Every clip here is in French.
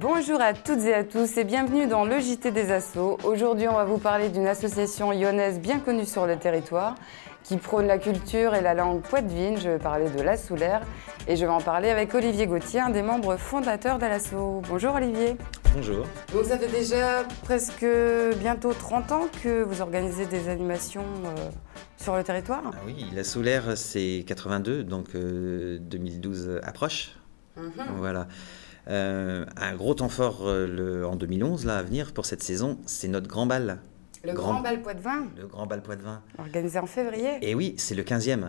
Bonjour à toutes et à tous et bienvenue dans le JT des Assos. Aujourd'hui, on va vous parler d'une association lyonnaise bien connue sur le territoire qui prône la culture et la langue poitevine. Je vais parler de La Soulaire et je vais en parler avec Olivier Gauthier, un des membres fondateurs de l'Asso. Bonjour Olivier. Bonjour. Donc ça fait déjà presque bientôt 30 ans que vous organisez des animations sur le territoire. Ah oui, La Soulaire c'est 82, donc 2012 approche. Voilà. Un gros temps fort en 2011 là, à venir pour cette saison, c'est notre grand bal. Le grand bal poitevin. Le grand bal poitevin. Organisé en février. Et oui, c'est le 15e.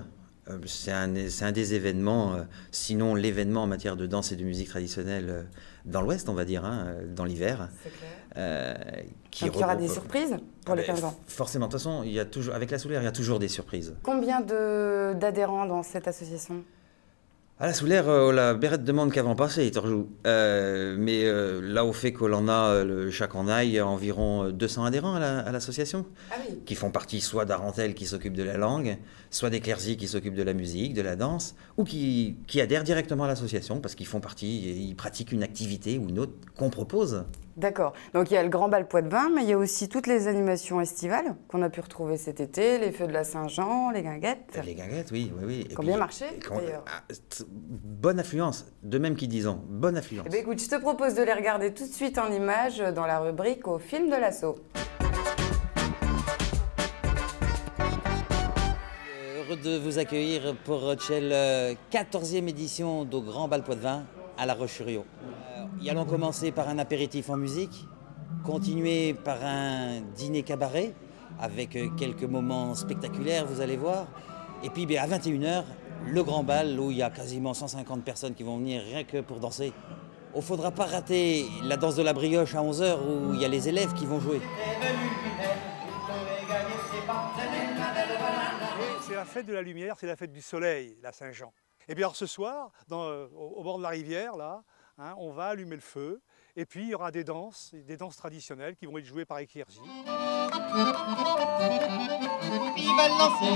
C'est un des événements, sinon l'événement en matière de danse et de musique traditionnelle dans l'Ouest, on va dire, dans l'hiver. C'est clair. Donc il y aura des surprises pour les 15 ans. Forcément, de toute façon, avec La Soulaire, il y a toujours des surprises. Combien d'adhérents dans cette association ? À La Soulaire, la berrette demande qu'avant passer, toujours. Mais là, au fait qu'on en a, chaque en aille, environ 200 adhérents à l'association, qui font partie soit d'Arentel qui s'occupe de la langue, soit d'Éclaircy qui s'occupe de la musique, de la danse, ou qui adhèrent directement à l'association parce qu'ils font partie, ils pratiquent une activité ou une autre qu'on propose. D'accord. Donc il y a le grand bal poitevin, mais il y a aussi toutes les animations estivales qu'on a pu retrouver cet été, les feux de la Saint-Jean, les guinguettes. Les guinguettes, oui. Qui ont bien marché, d'ailleurs. Bonne affluence, de même qu'ils disent, bonne affluence. Eh bien, écoute, je te propose de les regarder tout de suite en images dans la rubrique au film de l'Asso. Heureux de vous accueillir pour la 14e édition du Grand Bal Poitevin à La Roche-sur-Yon. Y allons commencer par un apéritif en musique, continuer par un dîner cabaret avec quelques moments spectaculaires, vous allez voir. Et puis à 21h, le grand bal où il y a quasiment 150 personnes qui vont venir rien que pour danser. Il ne faudra pas rater la danse de la brioche à 11h où il y a les élèves qui vont jouer. C'est la fête de la lumière, c'est la fête du soleil, la Saint-Jean. Et bien alors ce soir, au bord de la rivière, là, on va allumer le feu, et puis il y aura des danses traditionnelles qui vont être jouées par Éclaircy. Viva le lancer.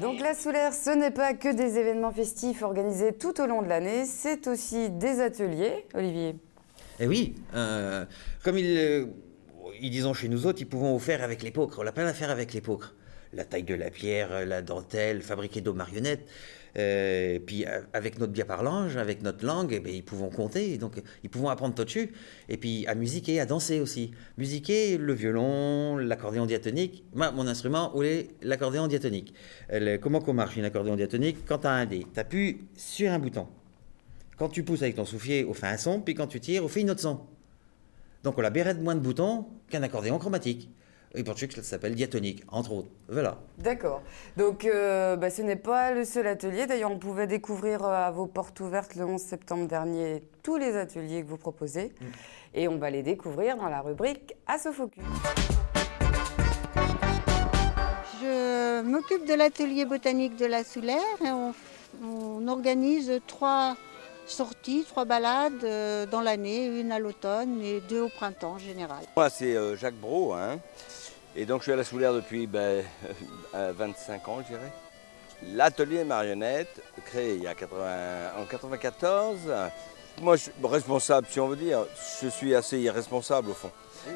Donc La Soulaire, ce n'est pas que des événements festifs organisés tout au long de l'année, c'est aussi des ateliers, Olivier. Eh oui, comme ils disent chez nous autres, ils pouvons faire avec l'épeautre. On n'a pas à faire avec l'épeautre. La taille de la pierre, la dentelle, fabriquer d'eau marionnettes. Puis avec notre bien-parlange, avec notre langue, eh bien, ils pouvons compter, donc ils pouvons apprendre tout dessus. Et puis à musiquer, à danser aussi. Musiquer le violon, l'accordéon diatonique. Moi, mon instrument, l'accordéon diatonique. Comment qu'on marche une accordéon diatonique? Quand tu as un dé, tu appuies sur un bouton. Quand tu pousses avec ton soufflet, on fait un son, puis quand tu tires, on fait une autre son. Donc on a berrette moins de boutons qu'un accordéon chromatique. Et pour ça, ça s'appelle diatonique, entre autres. Voilà. D'accord. Donc, ce n'est pas le seul atelier. D'ailleurs, on pouvait découvrir à vos portes ouvertes le 11 septembre dernier tous les ateliers que vous proposez. Et on va les découvrir dans la rubrique Assofocus. Je m'occupe de l'atelier botanique de La Soulaire et on organise 3 sorties, 3 balades dans l'année, une à l'automne et 2 au printemps en général. Moi c'est Jacques Brault, et donc je suis à La Soulaire depuis 25 ans je dirais. L'atelier marionnette, créé en 1994, moi je suis responsable si on veut dire, je suis assez irresponsable au fond.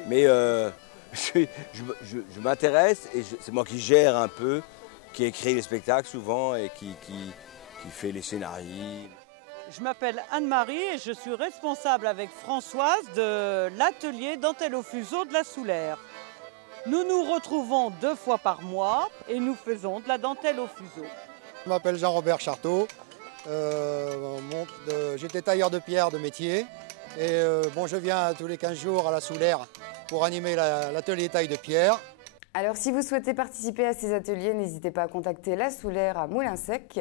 Mais je m'intéresse et c'est moi qui gère un peu, qui écrit les spectacles souvent et qui fait les scénarios. Je m'appelle Anne-Marie et je suis responsable avec Françoise de l'atelier dentelle au fuseau de La Soulaire. Nous nous retrouvons 2 fois par mois et nous faisons de la dentelle au fuseau. Je m'appelle Jean-Robert Charteau, j'étais tailleur de pierre de métier et je viens tous les 15 jours à La Soulaire pour animer l'atelier taille de pierre. Alors, si vous souhaitez participer à ces ateliers, n'hésitez pas à contacter La Soulaire à Moulin-Sec.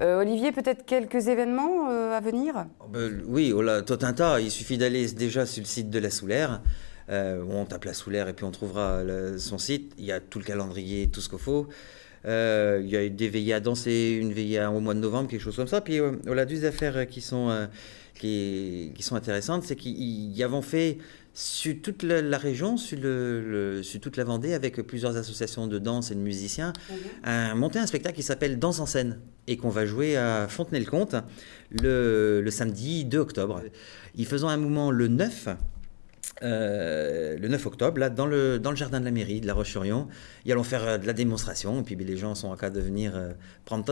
Olivier, peut-être quelques événements à venir ? Oui, tout un tas. Il suffit d'aller déjà sur le site de La Soulaire. On tape La Soulaire et puis on trouvera son site. Il y a tout le calendrier, tout ce qu'il faut. Il y a des veillées à danser, une veillée au mois de novembre, quelque chose comme ça. Puis on a 2 affaires qui sont intéressantes. C'est qu'ils avons fait sur toute la région, sur toute la Vendée, avec plusieurs associations de danse et de musiciens, monter un spectacle qui s'appelle Danse en scène et qu'on va jouer à Fontenay-le-Comte le samedi 2 octobre. Ils faisons un moment le 9 octobre, là, dans le jardin de la mairie de La Roche-sur-Yon. Ils allons faire de la démonstration et puis les gens sont en cas de venir prendre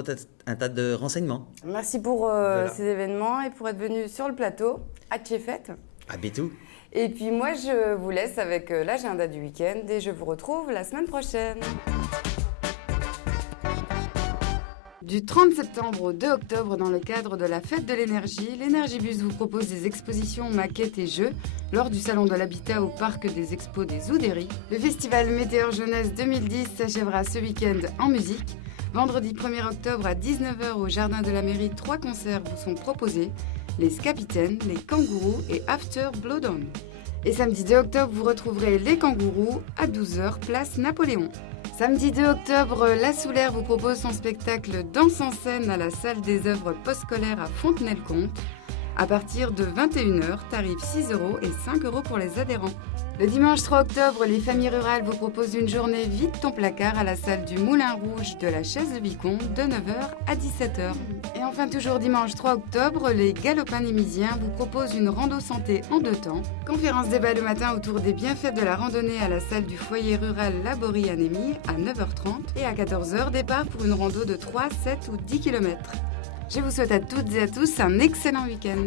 un tas de renseignements. Merci pour ces événements et pour être venu sur le plateau à Tchéfet. À Bétou. Et puis moi, je vous laisse avec l'agenda du week-end et je vous retrouve la semaine prochaine. Du 30 septembre au 2 octobre, dans le cadre de la Fête de l'énergie, l'Energibus vous propose des expositions, maquettes et jeux lors du Salon de l'Habitat au Parc des Expos des Oudéries. Le festival Météor Jeunesse 2010 s'achèvera ce week-end en musique. Vendredi 1er octobre à 19h au Jardin de la Mairie, 3 concerts vous sont proposés. Les Scapitaines, les Kangourous et After Blowdown. Et samedi 2 octobre, vous retrouverez les Kangourous à 12h, place Napoléon. Samedi 2 octobre, La Soulaire vous propose son spectacle Danse en scène à la salle des œuvres postscholaires à Fontenay-le-Comte. À partir de 21h, tarif 6 € et 5 € pour les adhérents. Le dimanche 3 octobre, les familles rurales vous proposent une journée Vide ton placard à la salle du Moulin Rouge de la Chaise de Vicomte de 9h à 17h. Et enfin, toujours dimanche 3 octobre, les Galopins Némisiens vous proposent une rando santé en 2 temps. Conférence débat le matin autour des bienfaits de la randonnée à la salle du foyer rural Laborie à Némy à 9h30 et à 14h, départ pour une rando de 3, 7 ou 10 km. Je vous souhaite à toutes et à tous un excellent week-end.